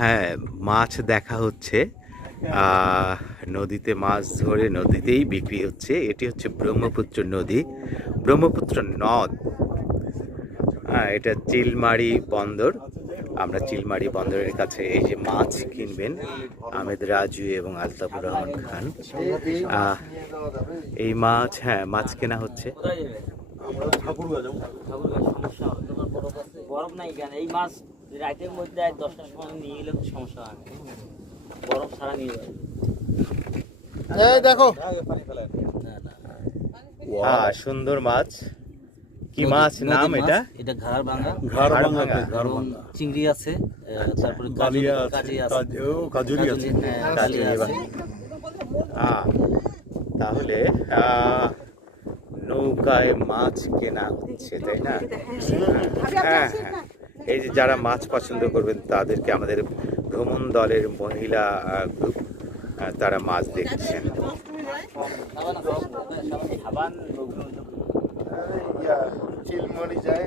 হ্যাঁ, মাছ দেখা হচ্ছে। নদীতে মাছ ধরে নদীতেই বিক্রি হচ্ছে। এটি হচ্ছে ব্রহ্মপুত্র নদী, ব্রহ্মপুত্র নদ। এটা চিলমারি বন্দর। আমরা চিলমারি বন্দরের কাছে এই যে মাছ কিনবেন আহমেদ রাজু এবং আলতাফুর রহমান খান। এই মাছ, হ্যাঁ, মাছ কেনা হচ্ছে। বরফ নাই কেন এই মাছ রাতের মধ্যে 10টার সময় নিয়ে গেলে সমস্যা হয়, বরফ ছাড়া নিয়ে যাবে। দেখো সুন্দর মাছ। কি মাছ নাম এটা? এটা ঘাড় ভাঙা, ঘাড় ভাঙা। এবং চিংড়ি আছে, তারপরে কালিয়া কাজী আছে, আছে, কাজুরি আছে। কাজী আছে। তাহলে নৌকায় মাছ কেনা হচ্ছে, তাই না? হ্যাঁ হ্যাঁ, এই যে যারা মাছ পছন্দ করবেন তাদেরকে আমাদের ভ্রমণ দলের মহিলা গ্রুপ, তারা মাছ দেখছেন। চিলমারি যায়